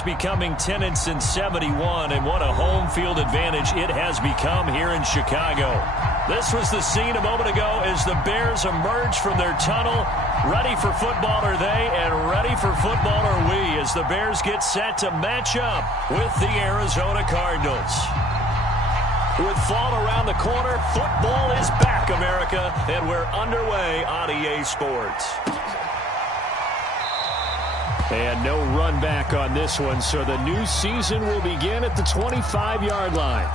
Bears becoming 10-71, and what a home field advantage it has become here in Chicago. This was the scene a moment ago as the Bears emerge from their tunnel. Ready for football are they, and ready for football are we as the Bears get set to match up with the Arizona Cardinals. With fall around the corner, football is back, America, and we're underway on EA Sports. And no run back on this one, so the new season will begin at the 25-yard line.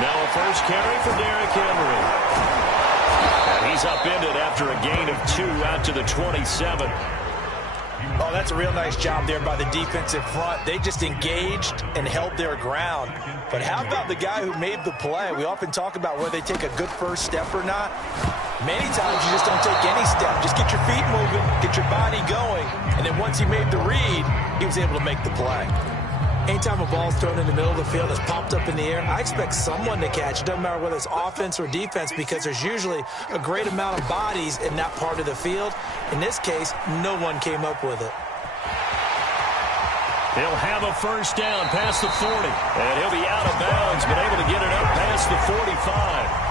Now a first carry for Derrick Henry. And he's upended after a gain of 2 out to the 27. Oh, that's a real nice job there by the defensive front. They just engaged and held their ground. But how about the guy who made the play? We often talk about whether they take a good first step or not. Many times you just don't take any step. Just get your feet moving, get your body going, and then once he made the read, he was able to make the play. Anytime a ball's thrown in the middle of the field, it's popped up in the air, I expect someone to catch. It doesn't matter whether it's offense or defense because there's usually a great amount of bodies in that part of the field. In this case, no one came up with it. He'll have a first down past the 40, and he'll be out of bounds, but able to get it up past the 45.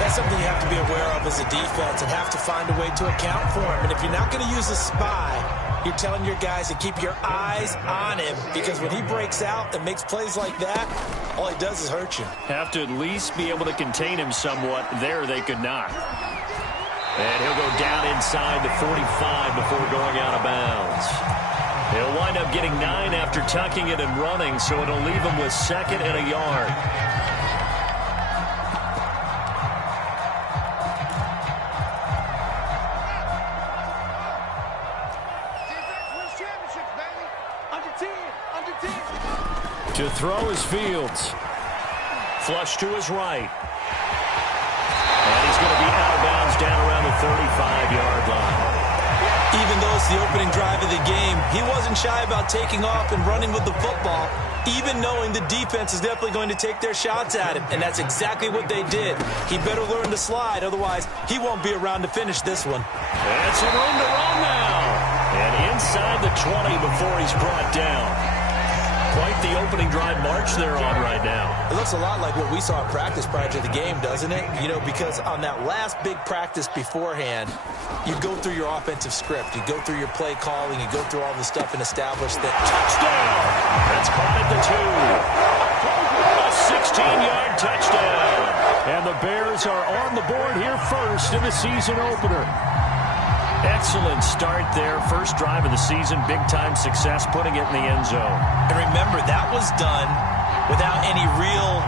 That's something you have to be aware of as a defense and have to find a way to account for him. And if you're not going to use a spy, you're telling your guys to keep your eyes on him because when he breaks out and makes plays like that, all he does is hurt you. Have to at least be able to contain him somewhat. There they could not. And he'll go down inside the 45 before going out of bounds. He'll wind up getting 9 after tucking it and running, so it'll leave him with 2nd and a yard. To throw is Fields. Flush to his right. And he's going to be out of bounds down around the 35-yard line. Even though it's the opening drive of the game, he wasn't shy about taking off and running with the football, even knowing the defense is definitely going to take their shots at him. And that's exactly what they did. He better learn to slide, otherwise he won't be around to finish this one. And some room to run now. And inside the 20 before he's brought down. Quite the opening drive march they're on right now. It looks a lot like what we saw in practice prior to the game, doesn't it? You know, because on that last big practice beforehand, you go through your offensive script. You go through your play calling. You go through all the stuff and establish that. Touchdown! That's caught at the 2. A 16-yard touchdown. And the Bears are on the board here first in the season opener. Excellent start there. First drive of the season. Big-time success putting it in the end zone. And remember, that was done without any real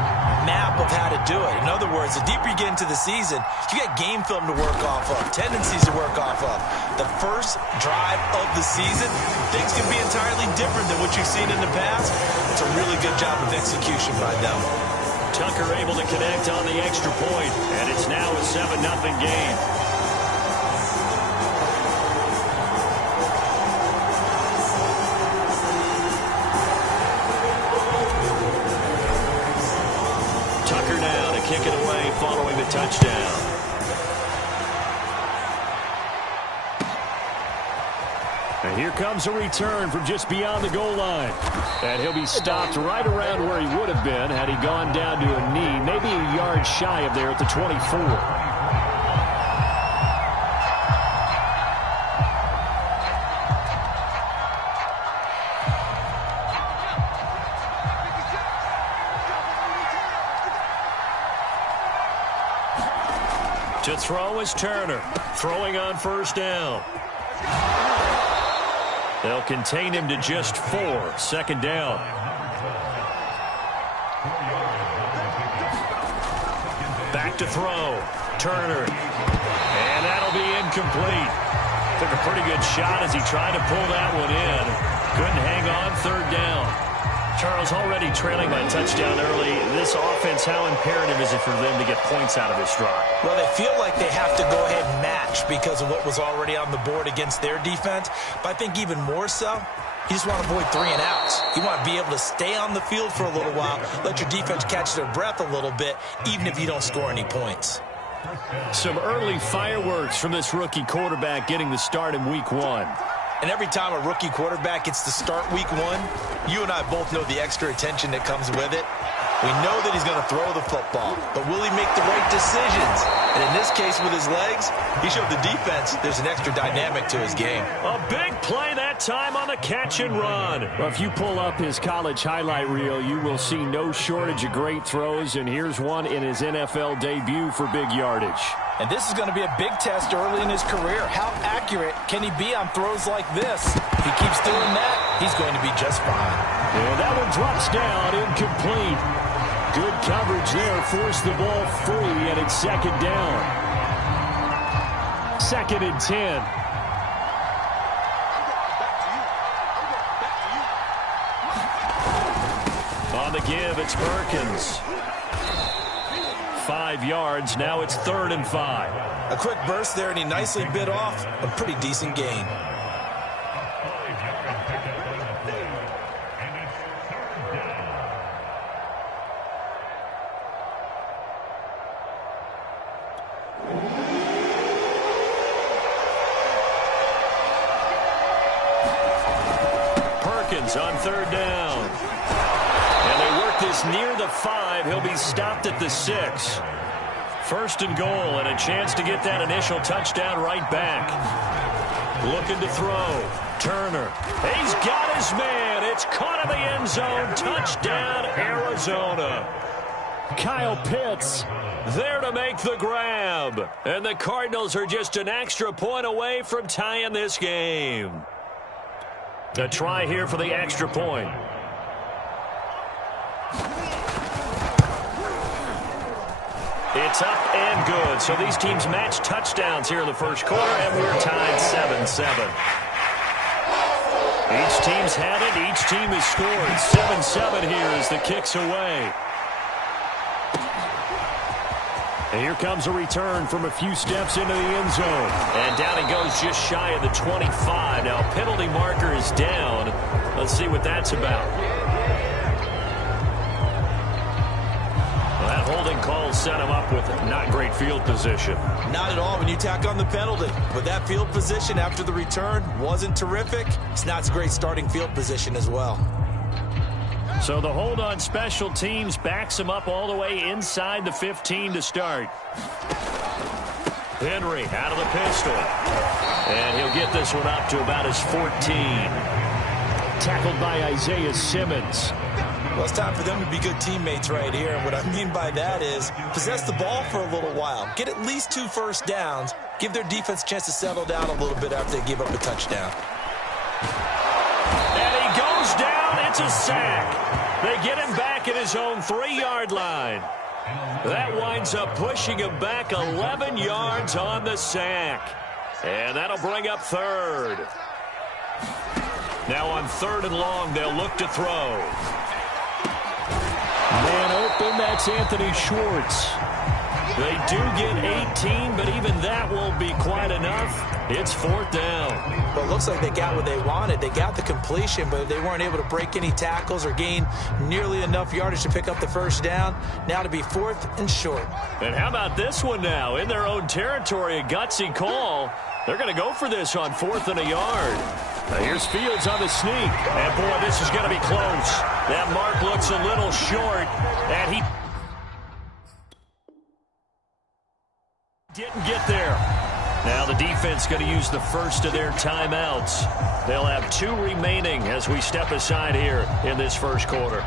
map of how to do it. In other words, the deeper you get into the season, you get game film to work off of, tendencies to work off of. The first drive of the season, things can be entirely different than what you've seen in the past. It's a really good job of execution by them. Tucker able to connect on the extra point, and it's now a 7-0 game. Kick it away following the touchdown. And here comes a return from just beyond the goal line. And he'll be stopped right around where he would have been had he gone down to a knee, maybe a yard shy of there at the 24. To throw is Turner. Throwing on first down. They'll contain him to just 4. 2nd down. Back to throw. Turner. And that'll be incomplete. Took a pretty good shot as he tried to pull that one in. Couldn't hang on. 3rd down. Charles, already trailing by touchdown early. This offense, how imperative is it for them to get points out of this drive? Well, they feel like they have to go ahead and match because of what was already on the board against their defense. But I think even more so, You just want to avoid 3 and outs. You want to be able to stay on the field for a little while, let your defense catch their breath a little bit, even if you don't score any points. Some early fireworks from this rookie quarterback getting the start in week 1. And every time a rookie quarterback gets to start week 1, you and I both know the extra attention that comes with it. We know that he's going to throw the football, but will he make the right decisions? And in this case, with his legs, he showed the defense there's an extra dynamic to his game. A big play that time on the catch and run. Well, if you pull up his college highlight reel, you will see no shortage of great throws, and here's one in his NFL debut for big yardage. And this is going to be a big test early in his career. How accurate can he be on throws like this? If he keeps doing that, he's going to be just fine. And that one drops down, incomplete. Good coverage there, forced the ball free, and it's second down. 2nd and 10. On the give, it's Perkins. 5 yards, now it's 3rd and 5. A quick burst there, and he nicely bit off a pretty decent gain. On 3rd down. And they work this near the 5. He'll be stopped at the 6. 1st and goal, and a chance to get that initial touchdown right back. Looking to throw. Turner. He's got his man. It's caught in the end zone. Touchdown, Arizona. Kyle Pitts there to make the grab. And the Cardinals are just an extra point away from tying this game. A try here for the extra point. It's up and good. So these teams match touchdowns here in the first quarter, and we're tied 7-7. Each team's had it. Each team has scored. 7-7 here as the kick's away. And here comes a return from a few steps into the end zone. And down he goes just shy of the 25. Now, penalty marker is down. Let's see what that's about. Well, that holding call set him up with not great field position. Not at all when you tack on the penalty. But that field position after the return wasn't terrific. It's not a great starting field position as well. So the hold on special teams backs him up all the way inside the 15 to start. Henry out of the pistol. And he'll get this one up to about his 14. Tackled by Isaiah Simmons. Well, it's time for them to be good teammates right here. And what I mean by that is possess the ball for a little while. Get at least 2 first downs. Give their defense a chance to settle down a little bit after they give up a touchdown. And he goes down. It's a sack. They get him back at his own 3-yard line. That winds up pushing him back 11 yards on the sack. And that'll bring up 3rd. Now on 3rd and long, they'll look to throw. Man open, that's Anthony Schwartz. They do get 18, but even that won't be quite enough. It's 4th down. Well, it looks like they got what they wanted. They got the completion, but they weren't able to break any tackles or gain nearly enough yardage to pick up the first down. Now to be 4th and short. And how about this one now? In their own territory, a gutsy call. They're going to go for this on 4th and a yard. Now here's Fields on the sneak. And, boy, this is going to be close. That mark looks a little short, and he didn't get there. Now the defense going to use the first of their timeouts. They'll have 2 remaining as we step aside here in this first quarter.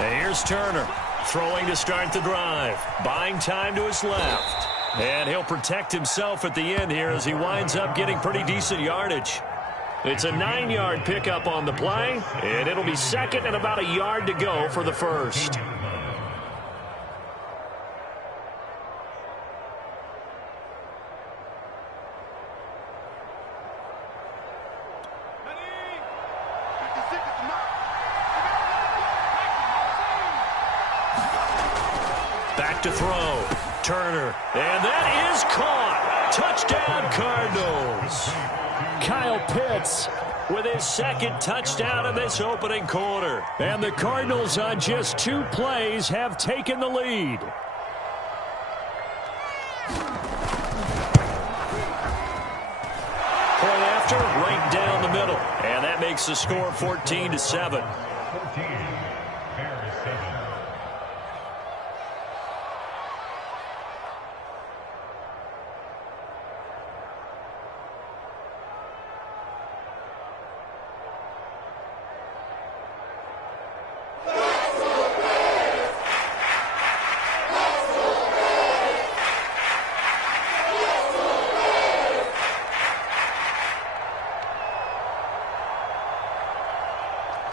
And here's Turner throwing to start the drive. Buying time to his left. And he'll protect himself at the end here as he winds up getting pretty decent yardage. It's a 9-yard pickup on the play, and it'll be 2nd and about a yard to go for the first. Back to throw. Turner. And that is caught. Touchdown, Cardinals. Kyle Pitts with his second touchdown of this opening quarter. And the Cardinals on just 2 plays have taken the lead. Point after, right down the middle. And that makes the score 14-7.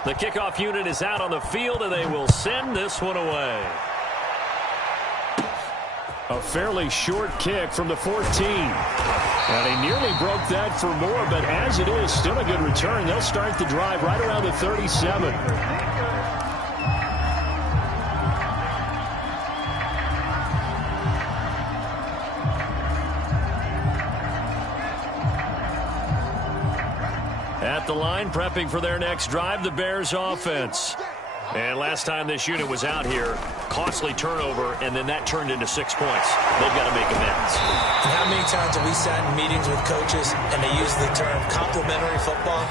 The kickoff unit is out on the field, and they will send this one away. A fairly short kick from the 14. And he nearly broke that for more, but as it is, still a good return. They'll start the drive right around the 37. At the line, prepping for their next drive, the Bears offense. And last time this unit was out here, costly turnover, and then that turned into 6 points. They've got to make amends. And how many times have we sat in meetings with coaches and they use the term complementary football?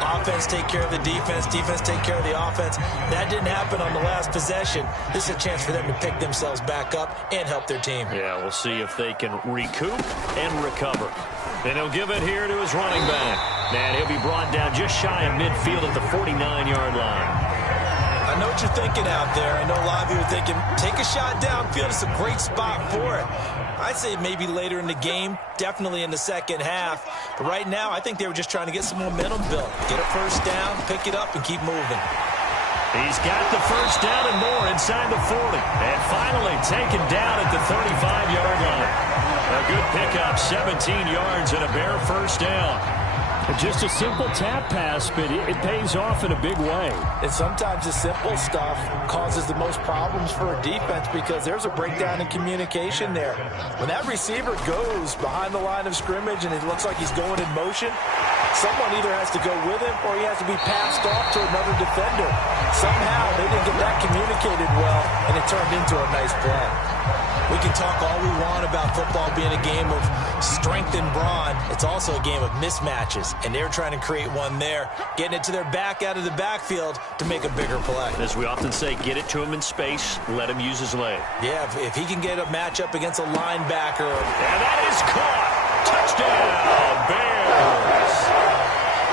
Offense take care of the defense, defense take care of the offense. That didn't happen on the last possession. This is a chance for them to pick themselves back up and help their team. Yeah, we'll see if they can recoup and recover. And he'll give it here to his running back. And he'll be brought down just shy of midfield at the 49-yard line. I know what you're thinking out there. I know a lot of you are thinking, take a shot downfield. It's a great spot for it. I'd say maybe later in the game, definitely in the second half. But right now, I think they were just trying to get some momentum built. Get a first down, pick it up, and keep moving. He's got the first down and more inside the 40. And finally taken down at the 35-yard line. A good pickup, 17 yards and a Bear first down. Just a simple tap pass, but it pays off in a big way. And sometimes the simple stuff causes the most problems for a defense because there's a breakdown in communication there. When that receiver goes behind the line of scrimmage and it looks like he's going in motion, someone either has to go with him or he has to be passed off to another defender. Somehow they didn't get that communicated well, and it turned into a nice play. We can talk all we want about football being a game of strength and brawn. It's also a game of mismatches, and they're trying to create one there, getting it to their back out of the backfield to make a bigger play. As we often say, get it to him in space, let him use his leg. Yeah, if he can get a matchup against a linebacker. And that is caught. Touchdown, Bears.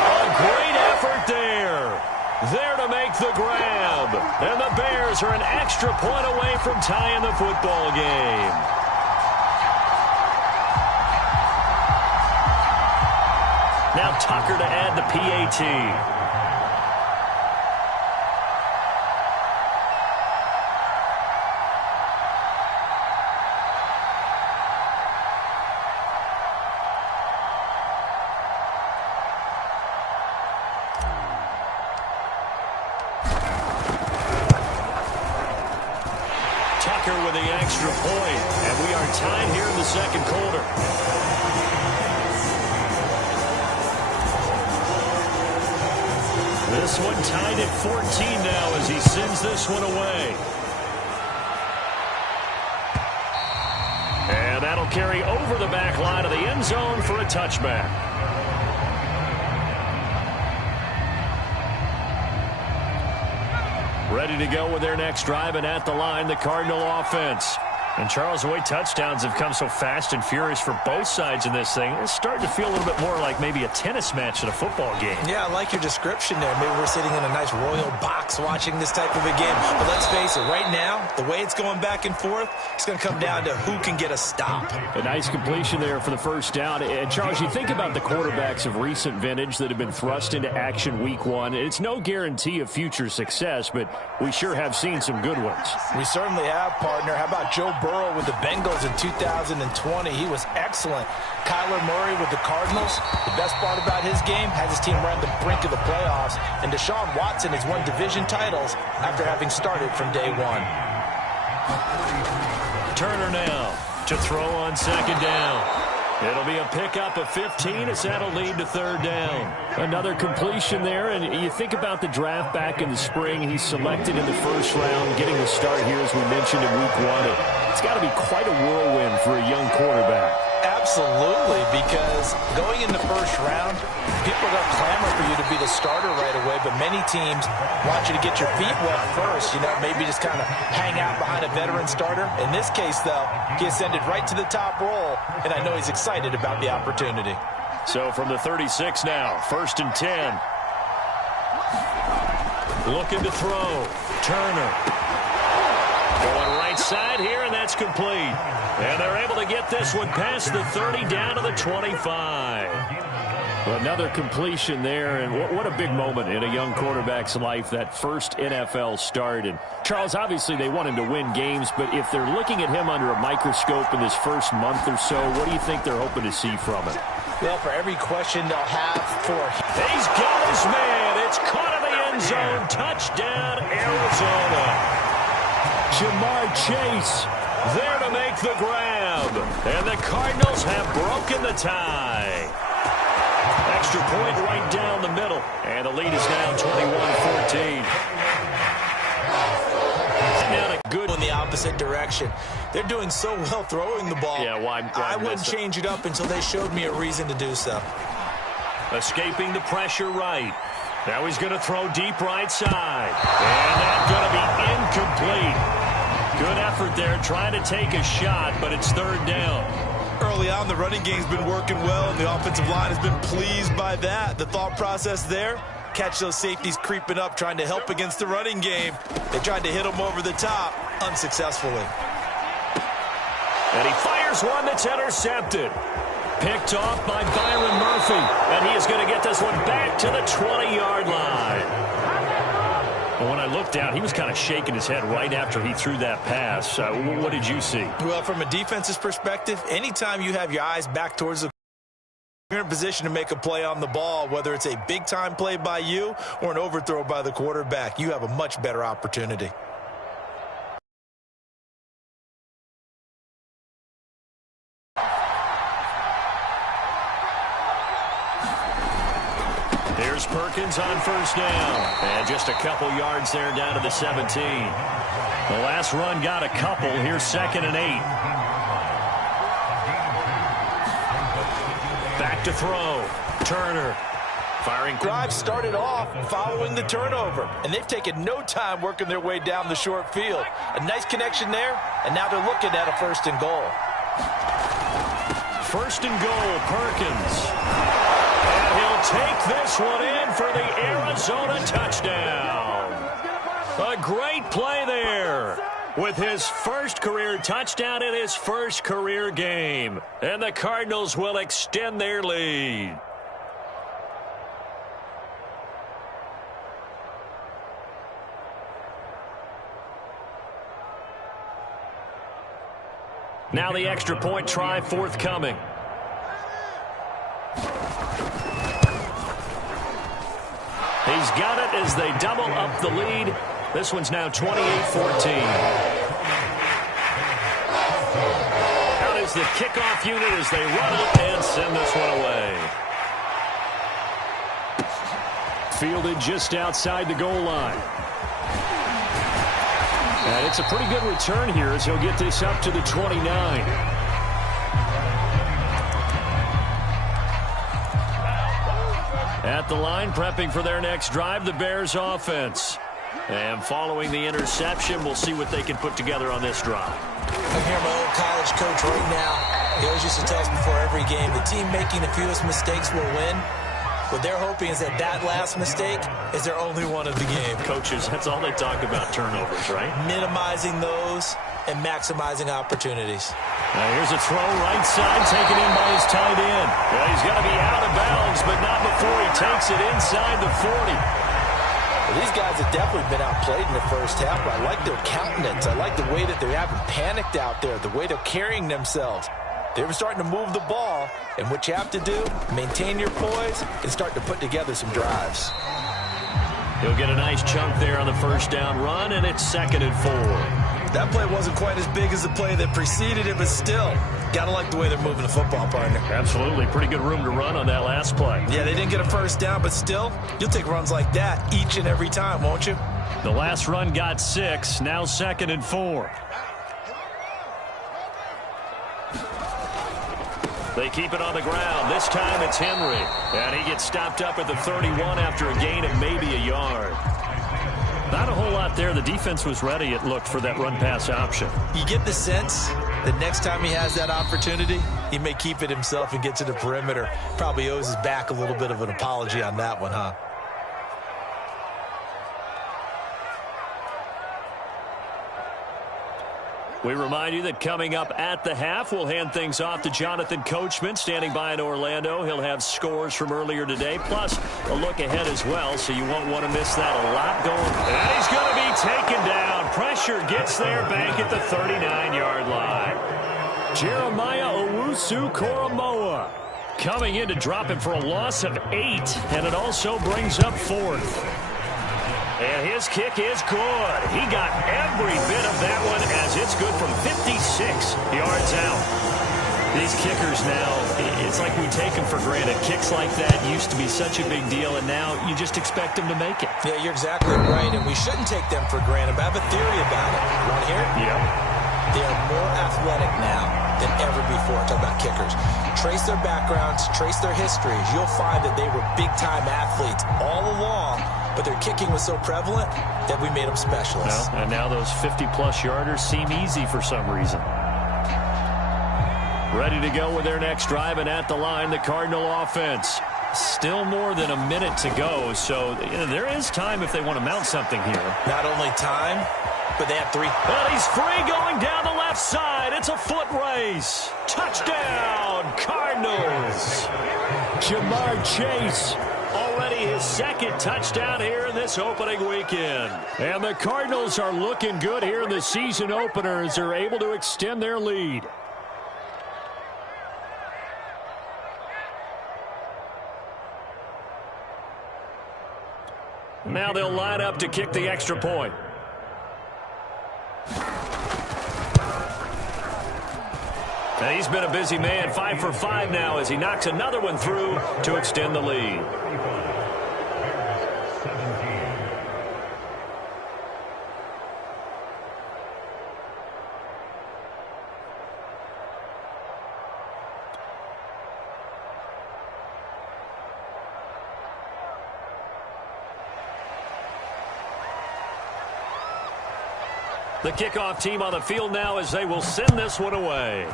A great effort there. There to make the grab. And the Bears are an extra point away from tying the football game. Now Tucker to add the PAT. With the extra point, and we are tied here in the second quarter. This one tied at 14 now as he sends this one away. And that'll carry over the back line of the end zone for a touchback. Ready to go with their next drive, and at the line, the Cardinal offense. And Charles, the way touchdowns have come so fast and furious for both sides in this thing, it's starting to feel a little bit more like maybe a tennis match at a football game. Yeah, I like your description there. Maybe we're sitting in a nice royal box watching this type of a game. But let's face it, right now, the way it's going back and forth, it's going to come down to who can get a stop. A nice completion there for the first down. And Charles, you think about the quarterbacks of recent vintage that have been thrust into action week one. It's no guarantee of future success, but we sure have seen some good ones. We certainly have, partner. How about Joe Burrow with the Bengals in 2020? He was excellent. Kyler Murray with the Cardinals. The best part about his game, has his team right on the brink of the playoffs. And Deshaun Watson has won division titles after having started from day one. Turner now to throw on second down. It'll be a pickup of 15 as that'll lead to third down. Another completion there, and you think about the draft back in the spring. He's selected in the first round, getting the start here, as we mentioned, in week 1. It's got to be quite a whirlwind for a young quarterback. Absolutely, because going in the first round, people are going to clamor for you to be the starter right away, but many teams want you to get your feet wet first, maybe just kind of hang out behind a veteran starter. In this case, though, he ascended right to the top roll, and I know he's excited about the opportunity. So from the 36 now, 1st and 10. Looking to throw. Turner. Going right side here, and that's complete. And they're able to get this one past the 30 down to the 25. Another completion there, and what a big moment in a young quarterback's life, that first NFL start. And Charles, obviously they want him to win games, but if they're looking at him under a microscope in this first month or so, what do you think they're hoping to see from him? Well, for every question they'll have for him. He's got his man. It's caught in the end zone. Touchdown, Arizona. Jamar Chase there to make the grab. And the Cardinals have broken the tie. Extra point right down the middle. And the lead is now 21-14. Now a good in the opposite direction. They're doing so well throwing the ball. Yeah, why I wouldn't change it up until they showed me a reason to do so. Escaping the pressure right. Now he's going to throw deep right side. And that's going to be incomplete. Good effort there trying to take a shot, but it's third down. Early on, the running game's been working well, and the offensive line has been pleased by that. The thought process there, catch those safeties creeping up, trying to help against the running game. They tried to hit them over the top, unsuccessfully. And he fires one that's intercepted. Picked off by Byron Murphy, and he is going to get this one back to the 20-yard line. Well, when I looked down, he was kind of shaking his head right after he threw that pass. What did you see? Well, from a defense's perspective, anytime you have your eyes back towards the you're in a position to make a play on the ball, whether it's a big-time play by you or an overthrow by the quarterback, you have a much better opportunity. Here's Perkins on first down. And just a couple yards there down to the 17. The last run got a couple. Here's 2nd and 8. Back to throw. Turner. Firing. Drive started off following the turnover, and they've taken no time working their way down the short field. A nice connection there, and now they're looking at a 1st and goal. 1st and goal, Perkins. And he'll take this one in for the Arizona touchdown. A great play there with his first career touchdown in his first career game. And the Cardinals will extend their lead. Now the extra point try forthcoming. He's got it as they double up the lead. This one's now 28-14. Out is the kickoff unit as they run up and send this one away. Fielded just outside the goal line. And it's a pretty good return here as he'll get this up to the 29. At the line, prepping for their next drive, the Bears offense. And following the interception, we'll see what they can put together on this drive. I'm here, my old college coach right now. He always used to tell us before every game, the team making the fewest mistakes will win. What they're hoping is that that last mistake is their only one of the game. Coaches, that's all they talk about, turnovers, right? Minimizing those and maximizing opportunities. Now here's a throw right side taken in by his tight end. Well, he's going to be out of bounds, but not before he takes it inside the 40. Well, these guys have definitely been outplayed in the first half, but I like their countenance. I like the way that they haven't panicked out there, the way they're carrying themselves. They were starting to move the ball, and what you have to do, maintain your poise and start to put together some drives. He'll get a nice chunk there on the first down run, and it's 2nd and 4. That play wasn't quite as big as the play that preceded it, but still, got to like the way they're moving the football, partner. Absolutely. Pretty good room to run on that last play. Yeah, they didn't get a first down, but still, you'll take runs like that each and every time, won't you? The last run got 6, now 2nd and 4. They keep it on the ground. This time it's Henry. And he gets stopped up at the 31 after a gain of maybe a yard. Not a whole lot there. The defense was ready, it looked, for that run-pass option. You get the sense that next time he has that opportunity, he may keep it himself and get to the perimeter. Probably owes his back a little bit of an apology on that one, huh? We remind you that coming up at the half, we'll hand things off to Jonathan Coachman, standing by in Orlando. He'll have scores from earlier today, plus a look ahead as well, so you won't want to miss that. A lot going. And he's going to be taken down. Pressure gets there back at the 39-yard line. Jeremiah Owusu-Koramoah coming in to drop him for a loss of 8, and it also brings up 4th. And his kick is good. He got every bit of that one as it's good from 56 yards out. These kickers now, it's like we take them for granted. Kicks like that used to be such a big deal, and now you just expect them to make it. Yeah, you're exactly right, and we shouldn't take them for granted, but I have a theory about it. You want to hear it? Yeah. They are more athletic now than ever before. Talk about kickers. Trace their backgrounds, trace their histories. You'll find that they were big-time athletes all along, but their kicking was so prevalent that we made them specialists. No, and now those 50-plus yarders seem easy for some reason. Ready to go with their next drive, and at the line, the Cardinal offense. Still more than a minute to go, so there is time if they want to mount something here. Not only time, but they have 3. Well, he's free going down the left side. It's a foot race. Touchdown, Cardinals. Jamar Chase. Already his 2nd touchdown here in this opening weekend. And the Cardinals are looking good here in the season opener as they're able to extend their lead. Now they'll line up to kick the extra point. And he's been a busy man, 5 for 5 now as he knocks another one through to extend the lead. The kickoff team on the field now as they will send this one away.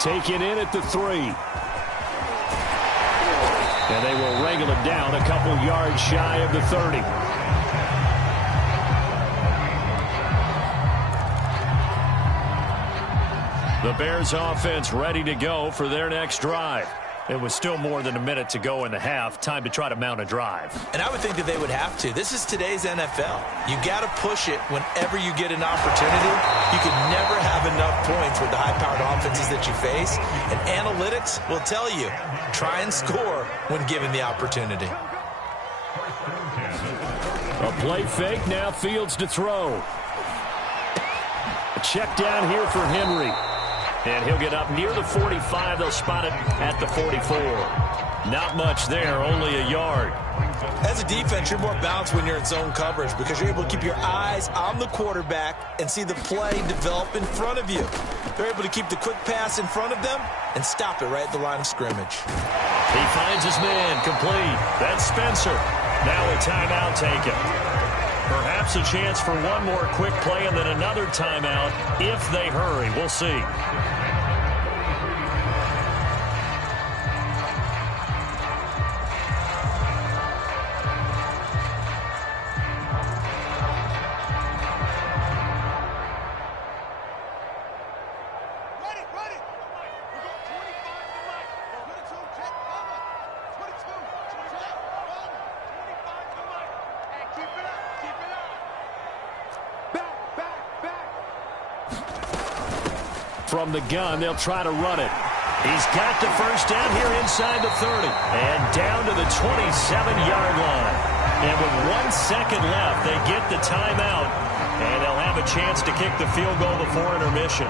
Taken in at the 3. And they will wrangle it down a couple yards shy of the 30. The Bears offense ready to go for their next drive. It was still more than a minute to go in the half. Time to try to mount a drive. And I would think that they would have to. This is today's NFL. You got to push it whenever you get an opportunity. You can never have enough points with the high-powered offenses that you face. And analytics will tell you, try and score when given the opportunity. A play fake, now Fields to throw. A check down here for Henry. And he'll get up near the 45. They'll spot it at the 44. Not much there, only a yard. As a defense, you're more balanced when you're in zone coverage because you're able to keep your eyes on the quarterback and see the play develop in front of you. They're able to keep the quick pass in front of them and stop it right at the line of scrimmage. He finds his man, complete. That's Spencer. Now a timeout taken. Perhaps a chance for one more quick play and then another timeout if they hurry. We'll see. From the gun, they'll try to run it. He's got the first down here inside the 30. And down to the 27-yard line. And with 1 second left, they get the timeout, and they'll have a chance to kick the field goal before intermission.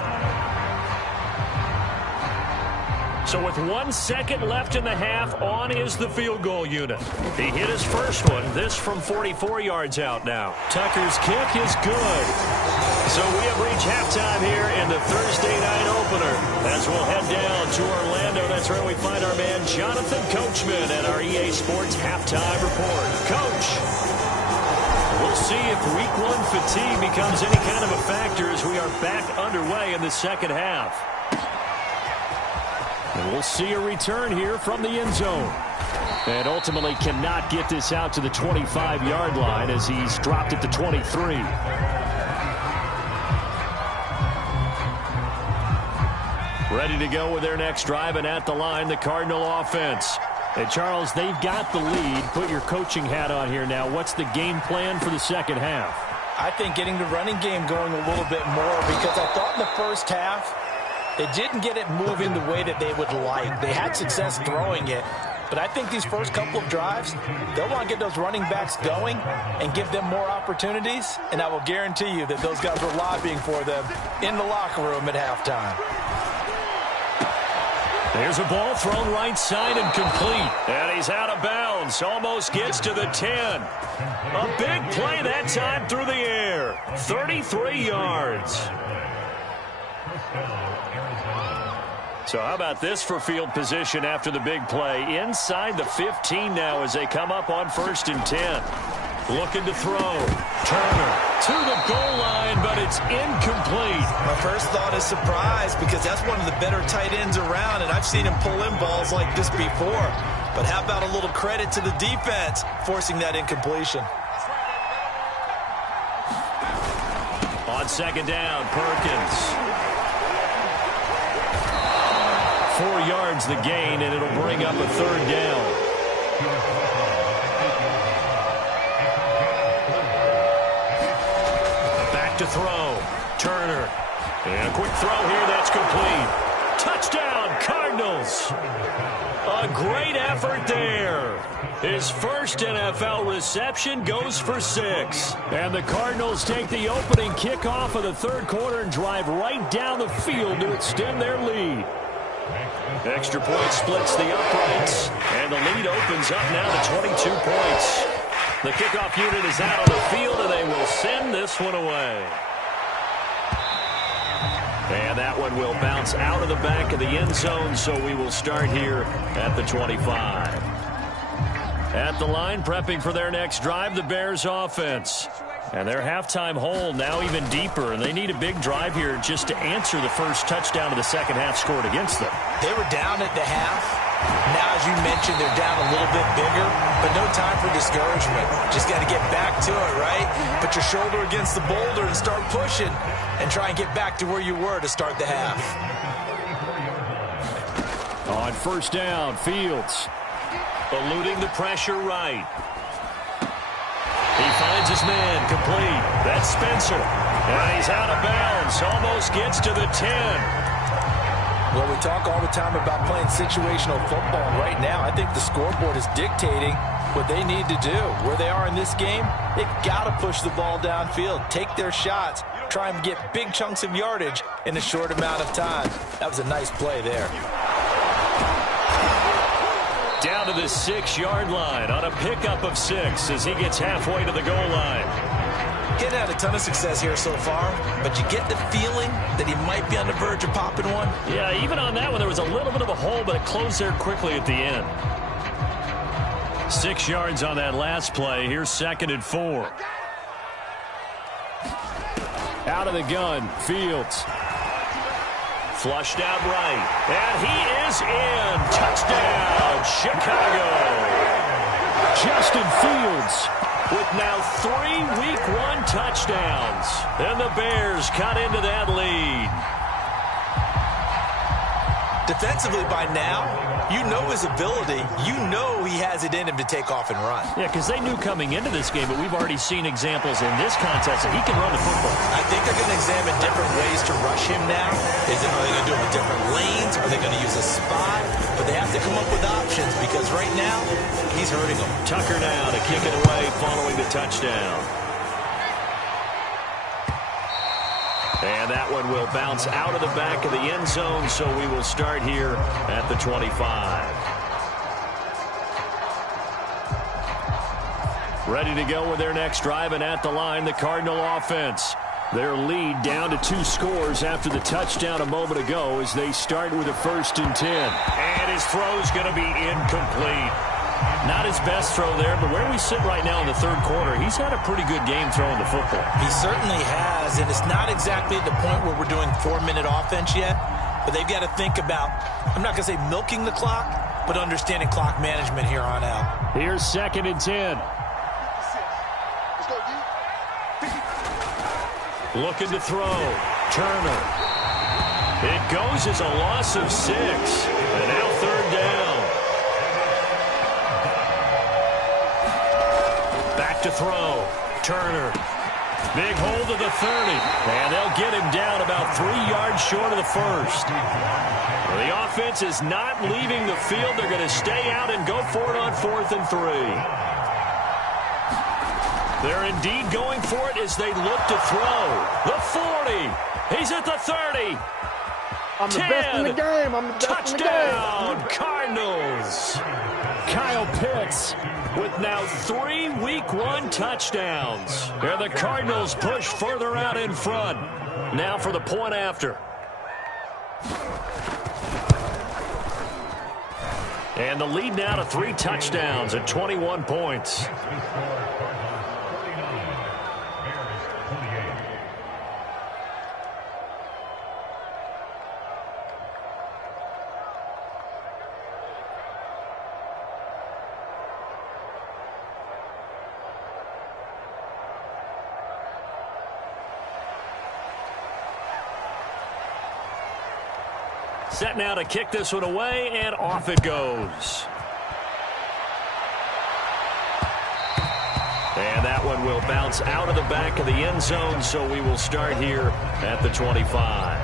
So with 1 second left in the half, on is the field goal unit. He hit his first one, this from 44 yards out now. Tucker's kick is good. So we have reached halftime here in the Thursday night opener. As we'll head down to Orlando, that's where we find our man Jonathan Coachman at our EA Sports Halftime Report. Coach, we'll see if week one fatigue becomes any kind of a factor as we are back underway in the second half. And we'll see a return here from the end zone. And ultimately cannot get this out to the 25-yard line as he's dropped it to 23. Ready to go with their next drive, and at the line, the Cardinal offense. And Charles, they've got the lead. Put your coaching hat on here now. What's the game plan for the second half? I think getting the running game going a little bit more, because I thought in the first half they didn't get it moving the way that they would like. They had success throwing it, but I think these first couple of drives, they'll want to get those running backs going and give them more opportunities, and I will guarantee you that those guys were lobbying for them in the locker room at halftime. There's a ball thrown right side and complete. And he's out of bounds. Almost gets to the 10. A big play that time through the air. 33 yards. So how about this for field position after the big play? Inside the 15 now as they come up on 1st and 10. Looking to throw. Turner to the goal line, but it's incomplete. My first thought is surprise, because that's one of the better tight ends around, and I've seen him pull in balls like this before. But how about a little credit to the defense forcing that incompletion? On second down, Perkins. 4 yards the gain, and it'll bring up a third down. To throw. Turner. And a quick throw here. That's complete. Touchdown, Cardinals. A great effort there. His first NFL reception goes for 6. And the Cardinals take the opening kickoff of the third quarter and drive right down the field to extend their lead. Extra point splits the uprights, and the lead opens up now to 22 points. The kickoff unit is out on the field, and they will send this one away. And that one will bounce out of the back of the end zone, so we will start here at the 25. At the line, prepping for their next drive, the Bears offense. And their halftime hole now even deeper, and they need a big drive here just to answer the first touchdown of the second half scored against them. They were down at the half. Now, as you mentioned, they're down a little bit bigger, but no time for discouragement. Just got to get back to it, right? Put your shoulder against the boulder and start pushing and try and get back to where you were to start the half. On first down, Fields eluding the pressure right. He finds his man complete. That's Spencer. And he's out of bounds. Almost gets to the 10. Well, we talk all the time about playing situational football. Right now, I think the scoreboard is dictating what they need to do. Where they are in this game, they've got to push the ball downfield, take their shots, try and get big chunks of yardage in a short amount of time. That was a nice play there. Down to the 6-yard line on a pickup of 6 as he gets halfway to the goal line. Getting had a ton of success here so far, but you get the feeling that he might be on the verge of popping one. Yeah, even on that one, there was a little bit of a hole, but it closed there quickly at the end. 6 yards on that last play. Here's 2nd and 4. Out of the gun, Fields. Flushed out right, and he is in. Touchdown, Chicago. Justin Fields with now 3 Week 1 touchdowns. And the Bears cut into that lead. Defensively by now, you know his ability. You know he has it in him to take off and run. Yeah, because they knew coming into this game, but we've already seen examples in this contest that he can run the football. I think they're going to examine different ways to rush him now. Are they going to do it with different lanes? Are they going to use a spot? But they have to come up with options options because right now he's hurting them. Tucker now to kick it away following the touchdown. And that one will bounce out of the back of the end zone, so we will start here at the 25. Ready to go with their next drive, and at the line, the Cardinal offense. Their lead down to 2 scores after the touchdown a moment ago as they start with a 1st and 10. And his throw's going to be incomplete. Not his best throw there, but where we sit right now in the 3rd quarter, he's had a pretty good game throwing the football. He certainly has, and it's not exactly at the point where we're doing 4-minute offense yet, but they've got to think about, I'm not going to say milking the clock, but understanding clock management here on out. Here's 2nd and 10. Looking to throw. Turner. It goes as a loss of 6. And now 3rd down. Back to throw. Turner. Big hold of the 30. And they'll get him down about 3 yards short of the 1st. The offense is not leaving the field. They're going to stay out and go for it on 4th and 3. They're indeed going for it as they look to throw. The 40. He's at the 30. I'm the best in the game. I'm the best in the game. Touchdown, Cardinals. Kyle Pitts with now 3 Week 1 touchdowns. And the Cardinals push further out in front. Now for the point after. And the lead now to 3 touchdowns at 21 points. Set now to kick this one away, and off it goes. And that one will bounce out of the back of the end zone, so we will start here at the 25.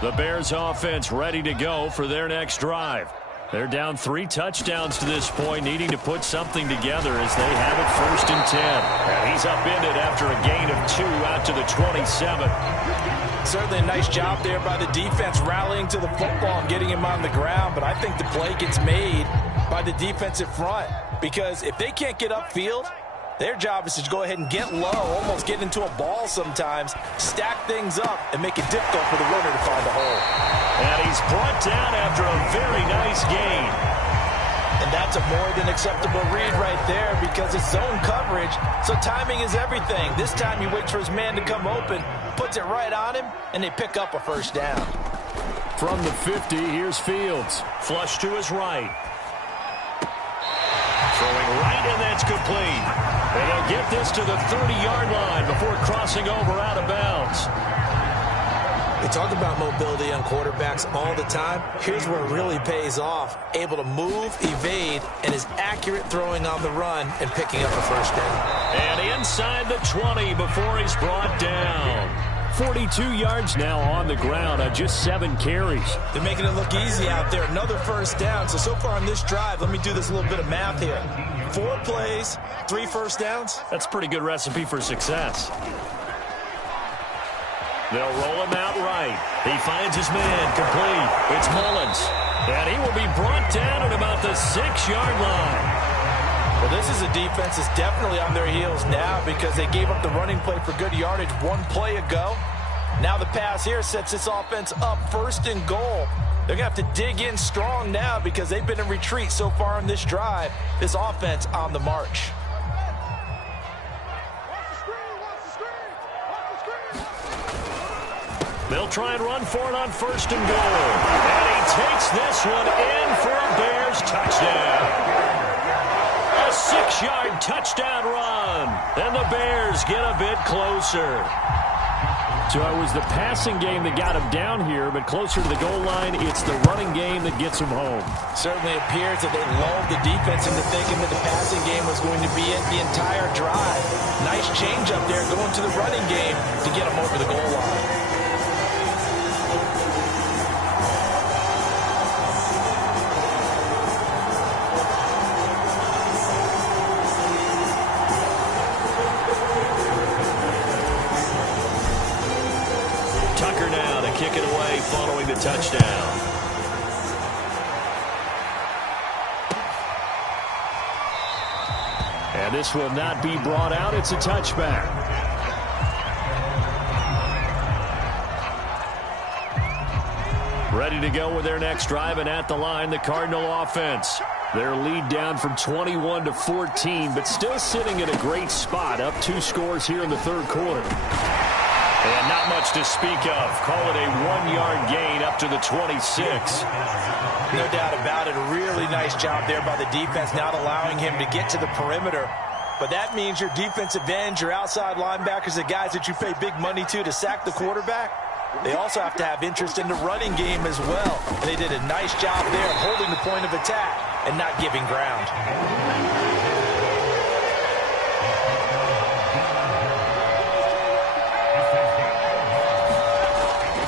The Bears offense ready to go for their next drive. They're down 3 touchdowns to this point, needing to put something together as they have it 1st and 10. And he's upended after a gain of 2 out to the 27. Certainly a nice job there by the defense rallying to the football and getting him on the ground, but I think the play gets made by the defensive front because if they can't get upfield, their job is to go ahead and get low, almost get into a ball sometimes, stack things up, and make it difficult for the runner to find a hole. And he's brought down after a very nice gain. And that's a more than acceptable read right there because it's zone coverage, so timing is everything. This time he waits for his man to come open, puts it right on him, and they pick up a 1st down. From the 50, here's Fields. Flush to his right. Throwing right, and that's complete. And he'll get this to the 30-yard line before crossing over out of bounds. We talk about mobility on quarterbacks all the time. Here's where it really pays off. Able to move, evade, and is accurate throwing on the run and picking up a 1st down. And inside the 20 before he's brought down. 42 yards now on the ground on just 7 carries. They're making it look easy out there. Another 1st down. So far on this drive, let me do this little bit of math here. 4 plays, 3 1st downs. That's a pretty good recipe for success. They'll roll him out right. He finds his man complete. It's Mullins. And he will be brought down at about the 6-yard line. Well, this is a defense that's definitely on their heels now because they gave up the running play for good yardage 1 play ago. Now the pass here sets this offense up 1st and goal. They're going to have to dig in strong now because they've been in retreat so far on this drive. This offense on the march. They'll try and run for it on 1st and goal. And he takes this one in for a Bears touchdown. A 6-yard touchdown run. And the Bears get a bit closer. So it was the passing game that got him down here, but closer to the goal line, it's the running game that gets him home. Certainly appears that they lulled the defense into thinking that the passing game was going to be it the entire drive. Nice change up there going to the running game to get him over the goal line. kick it away following the touchdown. And this will not be brought out. It's a touchback. Ready to go with their next drive, and at the line, the Cardinal offense. Their lead down from 21 to 14, but still sitting in a great spot, up 2 scores here in the third quarter. And not much to speak of. Call it a 1-yard gain up to the 26. No doubt about it. A really nice job there by the defense, not allowing him to get to the perimeter. But that means your defensive ends, your outside linebackers, the guys that you pay big money to sack the quarterback, they also have to have interest in the running game as well. And they did a nice job there of holding the point of attack and not giving ground.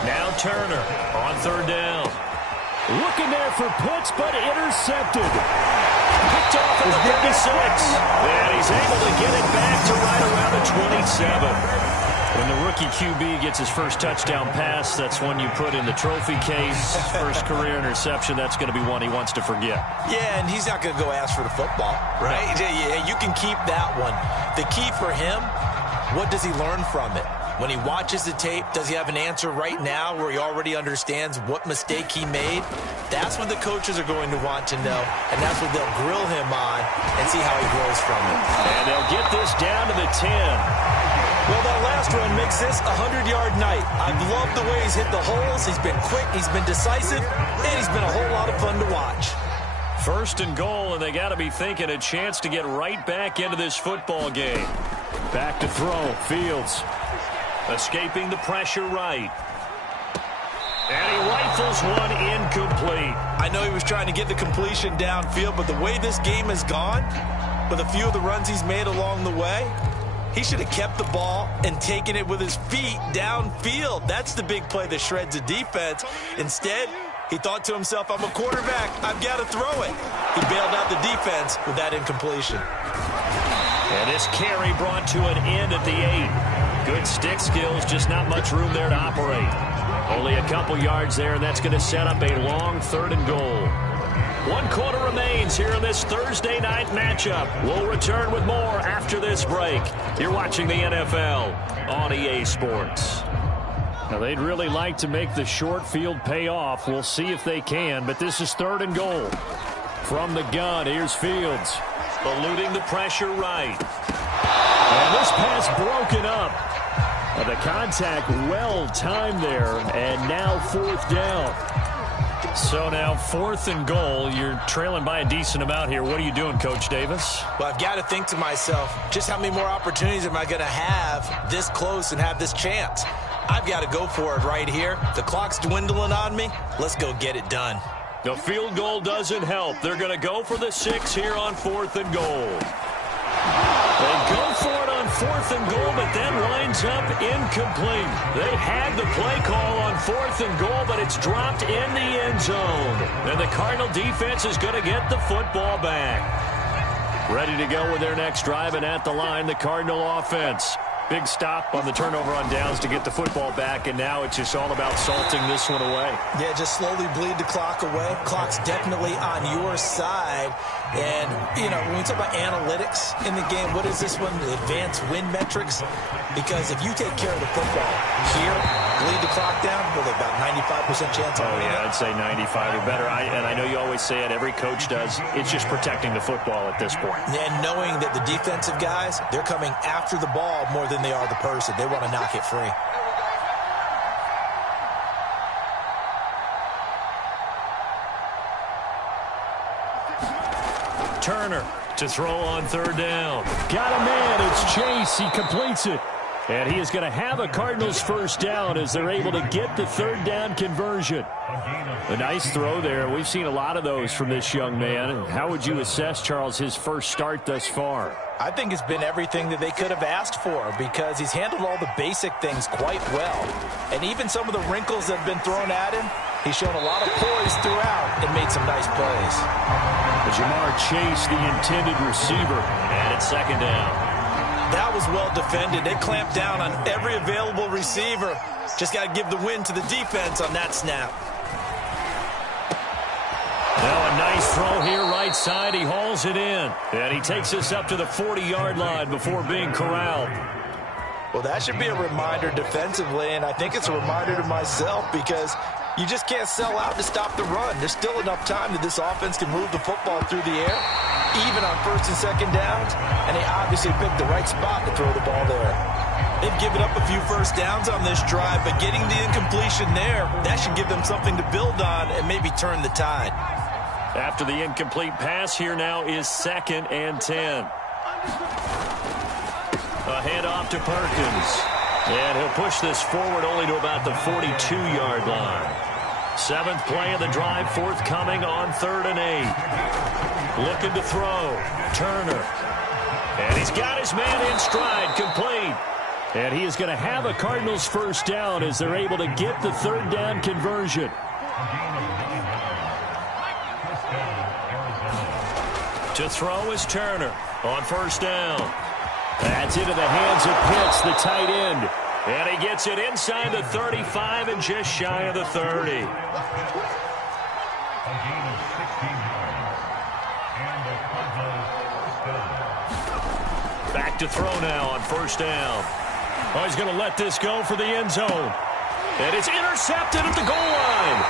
Now Turner on third down. Looking there for Pitts, but intercepted. Picked off at the 36. And he's able to get it back to right around the 27. When the rookie QB gets his first touchdown pass, that's one you put in the trophy case. First career interception, that's going to be one he wants to forget. Yeah, and he's not going to go ask for the football, right? Yeah, you can keep that one. The key for him, what does he learn from it? When he watches the tape, does he have an answer right now where he already understands what mistake he made? That's what the coaches are going to want to know, and that's what they'll grill him on and see how he grows from it. And they'll get this down to the 10. Well, that last run makes this a 100-yard night. I've loved the way he's hit the holes. He's been quick, he's been decisive, and he's been a whole lot of fun to watch. First and goal, and they got to be thinking a chance to get right back into this football game. Back to throw, Fields. Escaping the pressure right. And he rifles one incomplete. I know he was trying to get the completion downfield, but the way this game has gone, with a few of the runs he's made along the way, he should have kept the ball and taken it with his feet downfield. That's the big play that shreds the defense. Instead, he thought to himself, I'm a quarterback, I've got to throw it. He bailed out the defense with that incompletion. And this carry brought to an end at the 8. Good stick skills, just not much room there to operate. Only a couple yards there, and that's going to set up a long third and goal. 1 quarter remains here in this Thursday night matchup. We'll return with more after this break. You're watching the NFL on EA Sports. Now, they'd really like to make the short field pay off. We'll see if they can, but this is third and goal. From the gun, here's Fields. Eluding the pressure right. And this pass broken up. The contact well timed there, and now fourth down. So now 4th and goal. You're trailing by a decent amount here. What are you doing, Coach Davis? Well, I've got to think to myself, just how many more opportunities am I going to have this close and have this chance? I've got to go for it right here. The clock's dwindling on me. Let's go get it done. The field goal doesn't help. They're going to go for the 6 here on 4th and goal. They go for it on 4th and goal, but then winds up incomplete. They had the play call on 4th and goal, but it's dropped in the end zone. And the Cardinal defense is going to get the football back. Ready to go with their next drive, and at the line, the Cardinal offense. Big stop on the turnover on downs to get the football back, and now it's just all about salting this one away. Yeah, just slowly bleed the clock away. Clock's definitely on your side. And, you know, when we talk about analytics in the game, what is this one? The advanced win metrics? Because if you take care of the football here, bleed the clock down, well, about 95% chance of winning. Yeah, I'd say 95 or better. And I know you always say it, every coach does. It's just protecting the football at this point. And knowing that the defensive guys, they're coming after the ball more than they are the person. They want to knock it free. Turner to throw on third down. Got a man. It's Chase. He completes it. And he is going to have a Cardinals first down as they're able to get the third down conversion. A nice throw there. We've seen a lot of those from this young man. How would you assess, Charles, his first start thus far? I think it's been everything that they could have asked for because he's handled all the basic things quite well. And even some of the wrinkles that have been thrown at him, he's shown a lot of poise throughout and made some nice plays. Jamar Chase, the intended receiver, and it's second down. That was well defended. They clamped down on every available receiver. Just got to give the win to the defense on that snap. Now a nice throw here right side. He hauls it in. And he takes us up to the 40-yard line before being corralled. Well, that should be a reminder defensively, and I think it's a reminder to myself because you just can't sell out to stop the run. There's still enough time that this offense can move the football through the air, even on first and second downs, and they obviously picked the right spot to throw the ball there. They've given up a few first downs on this drive, but getting the incompletion there, that should give them something to build on and maybe turn the tide. After the incomplete pass, here now is 2nd and 10. A handoff to Perkins. And he'll push this forward only to about the 42-yard line. 7th play of the drive, forthcoming on 3rd and 8. Looking to throw. Turner. And he's got his man in stride, complete. And he is going to have a Cardinals first down as they're able to get the 3rd down conversion. To throw is Turner on 1st down. That's into the hands of Pitts, the tight end. And he gets it inside the 35 and just shy of the 30. Back to throw now on 1st down. Oh, he's going to let this go for the end zone. And it's intercepted at the goal line.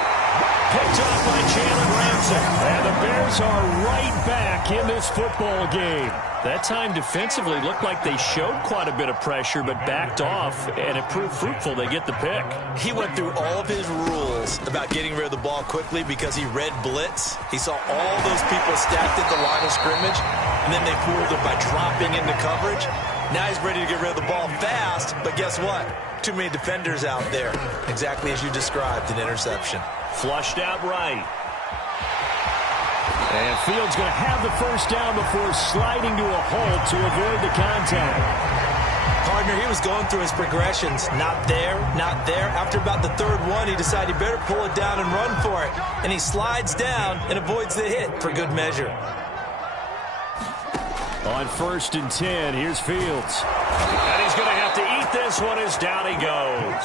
Picked off by Jalen Ramsey. And the Bears are right back in this football game. That time defensively looked like they showed quite a bit of pressure but backed off, and it proved fruitful. They get the pick. He went through all of his rules about getting rid of the ball quickly because he read blitz. He saw all those people stacked at the line of scrimmage, and then they fooled him by dropping into coverage. Now he's ready to get rid of the ball fast, but guess what? Too many defenders out there. Exactly as you described, an interception. Flushed out right. And Fields going to have the first down before sliding to a halt to avoid the contact. Partner, he was going through his progressions. Not there, not there. After about the 3rd one, he decided he better pull it down and run for it. And he slides down and avoids the hit for good measure. On 1st and 10, here's Fields. And he's going to have to eat this one as down he goes.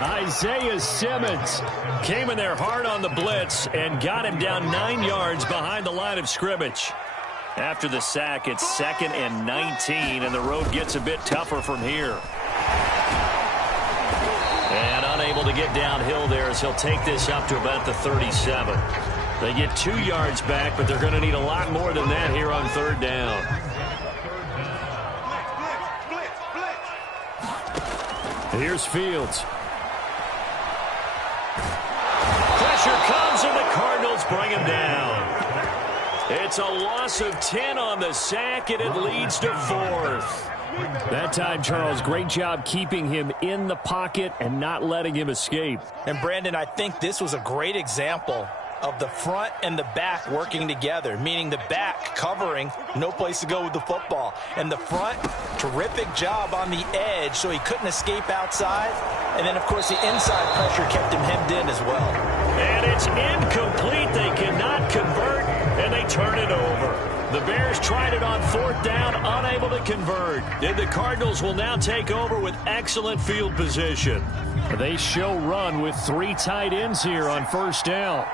Isaiah Simmons came in there hard on the blitz and got him down 9 yards behind the line of scrimmage. After the sack, it's 2nd and 19, and the road gets a bit tougher from here. And unable to get downhill there as he'll take this up to about the 37. They get 2 yards back, but they're going to need a lot more than that here on 3rd down. Here's Fields. Pressure comes, and the Cardinals bring him down. It's a loss of 10 on the sack, and it leads to 4th. That time, Charles, great job keeping him in the pocket and not letting him escape. And, Brandon, I think this was a great example of the front and the back working together, meaning the back covering, no place to go with the football. And the front, terrific job on the edge so he couldn't escape outside. And then, of course, the inside pressure kept him hemmed in as well. And it's incomplete. They cannot convert, and they turn it over. The Bears tried it on 4th down, unable to convert. And the Cardinals will now take over with excellent field position. They show run with 3 tight ends here on 1st down.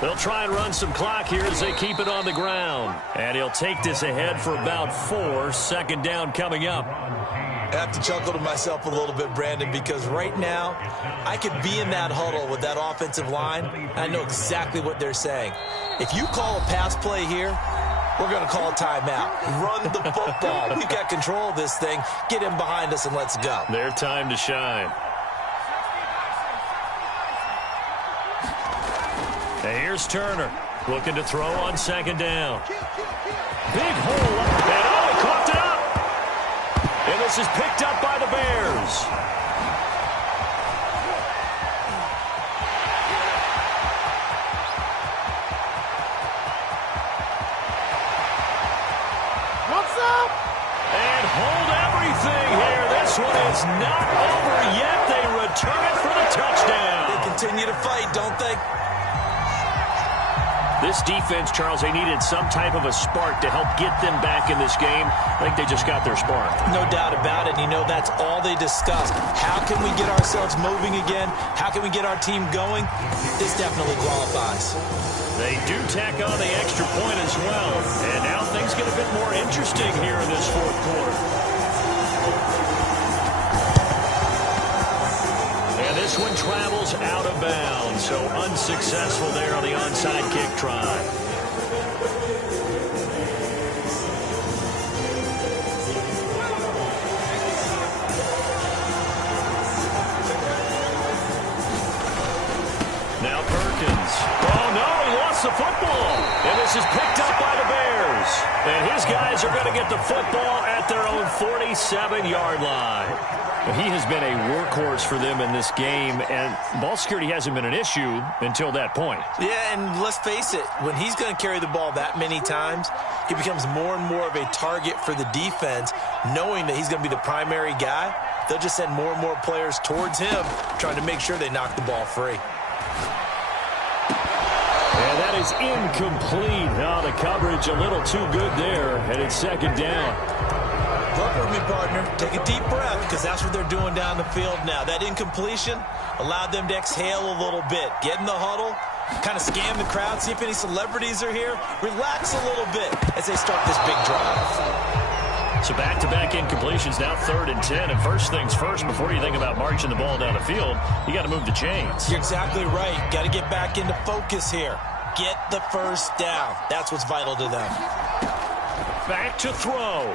They'll try and run some clock here as they keep it on the ground. And he'll take this ahead for about 4. 2nd down coming up. I have to chuckle to myself a little bit, Brandon, because right now I could be in that huddle with that offensive line. I know exactly what they're saying. If you call a pass play here, we're going to call a timeout. Run the football. We've got control of this thing. Get him behind us and let's go. Their time to shine. And here's Turner looking to throw on 2nd down. Big hole up, and oh, he coughed it up. And this is picked up by the Bears. What's up? And hold everything here. This one is not over yet. They return it for the touchdown. They continue to fight, don't they? This defense, Charles, they needed some type of a spark to help get them back in this game. I think they just got their spark. No doubt about it. You know, that's all they discussed. How can we get ourselves moving again? How can we get our team going? This definitely qualifies. They do tack on the extra point as well. And now things get a bit more interesting here in this fourth quarter. And this one travels out of bounds. So unsuccessful there on the onside kick try. Now Perkins. Oh, no, he lost the football. And this is picked up by the Bears. And his guys are going to get the football at their own 47-yard line. He has been a workhorse for them in this game, and ball security hasn't been an issue until that point. Yeah, and let's face it, when he's going to carry the ball that many times, he becomes more and more of a target for the defense, knowing that he's going to be the primary guy. They'll just send more and more players towards him, trying to make sure they knock the ball free. And that is incomplete. Oh, the coverage a little too good there, and it's second down. Look with me, partner. Take a deep breath, because that's what they're doing down the field now. That incompletion allowed them to exhale a little bit. Get in the huddle, kind of scan the crowd, see if any celebrities are here. Relax a little bit as they start this big drive. So back-to-back incompletions, now 3rd and 10. And first things first, before you think about marching the ball down the field, you got to move the chains. You're exactly right. Got to get back into focus here. Get the first down. That's what's vital to them. Back to throw.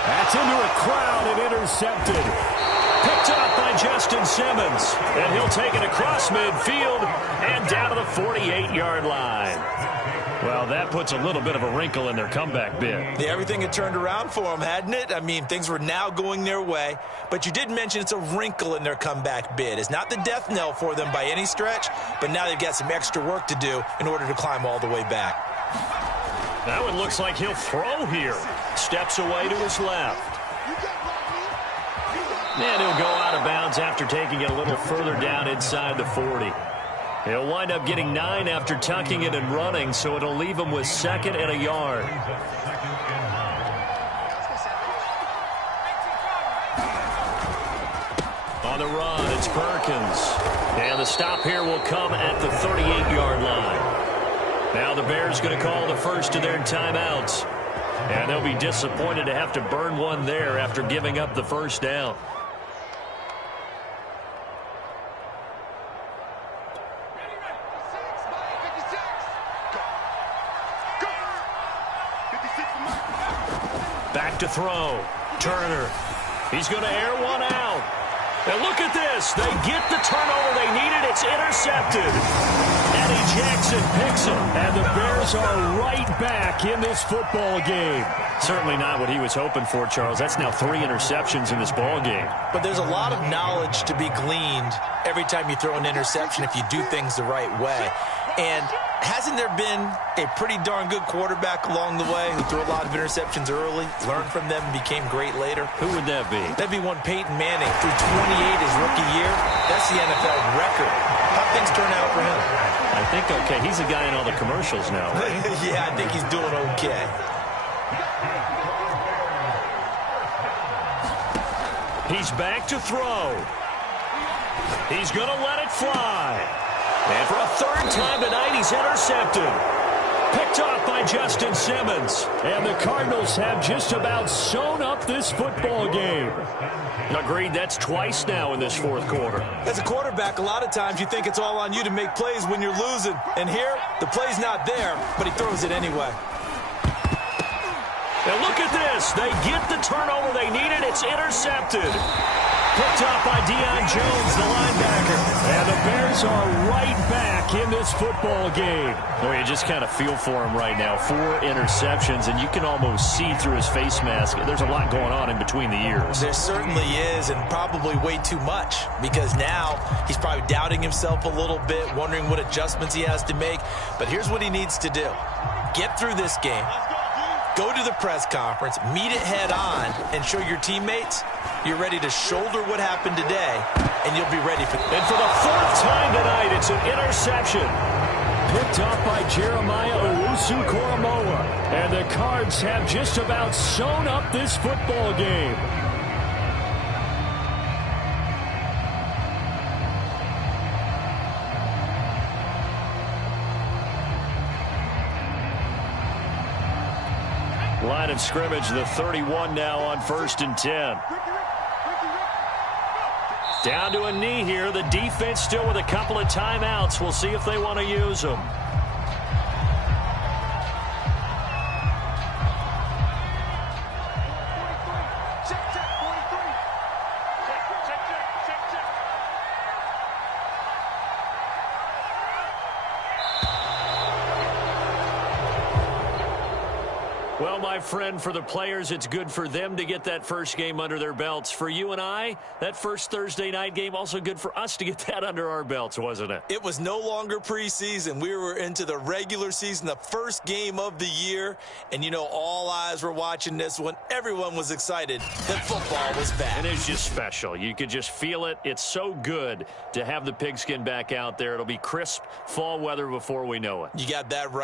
That's into a crowd and intercepted. Picked up by Justin Simmons. And he'll take it across midfield and down to the 48-yard line. Well, that puts a little bit of a wrinkle in their comeback bid. Yeah, everything had turned around for them, hadn't it? I mean, things were now going their way. But you did mention it's a wrinkle in their comeback bid. It's not the death knell for them by any stretch, but now they've got some extra work to do in order to climb all the way back. That one looks like he'll throw here. Steps away to his left. And he'll go out of bounds after taking it a little further down inside the 40. He'll wind up getting 9 after tucking it and running, so it'll leave him with 2nd and a yard. On the run, it's Perkins. And the stop here will come at the 38-yard line. Now the Bears going to call the first of their timeouts. And they'll be disappointed to have to burn one there after giving up the first down. Back to throw. Turner. He's going to air one out. And look at this. They get the turnover they needed. It's intercepted. Eddie Jackson picks him. And the Bears are right back in this football game. Certainly not what he was hoping for, Charles. That's now 3 interceptions in this ball game. But there's a lot of knowledge to be gleaned every time you throw an interception if you do things the right way. And hasn't there been a pretty darn good quarterback along the way who threw a lot of interceptions early, learned from them, and became great later? Who would that be? That'd be one Peyton Manning. Through 28 his rookie year. That's the NFL record. How things turn out for him? I think, okay, he's a guy in all the commercials now, right? Yeah, I think he's doing okay. He's back to throw. He's going to let it fly. And for a 3rd time tonight, he's intercepted. Picked off by Justin Simmons. And the Cardinals have just about sewn up this football game. Agreed, that's twice now in this fourth quarter. As a quarterback, a lot of times you think it's all on you to make plays when you're losing. And here, the play's not there, but he throws it anyway. And look at this. They get the turnover they needed. It's intercepted. Picked up by Deion Jones, the linebacker. And the Bears are right back in this football game. Boy, you just kind of feel for him right now. 4 interceptions, and you can almost see through his face mask. There's a lot going on in between the ears. There certainly is, and probably way too much, because now he's probably doubting himself a little bit, wondering what adjustments he has to make. But here's what he needs to do. Get through this game. Go to the press conference, meet it head on, and show your teammates you're ready to shoulder what happened today and you'll be ready for that. And for the fourth time tonight, it's an interception. Picked up by Jeremiah Owusu-Koramoah. And the Cards have just about sewn up this football game. Line of scrimmage, the 31 now on 1st and 10. Down to a knee here. The defense still with a couple of timeouts. We'll see if they want to use them. Well, my friend, for the players, it's good for them to get that first game under their belts. For you and I, that first Thursday night game, also good for us to get that under our belts, wasn't it? It was no longer preseason. We were into the regular season, the first game of the year. And, you know, all eyes were watching this one. Everyone was excited that football was back. And it's just special. You could just feel it. It's so good to have the pigskin back out there. It'll be crisp fall weather before we know it. You got that right.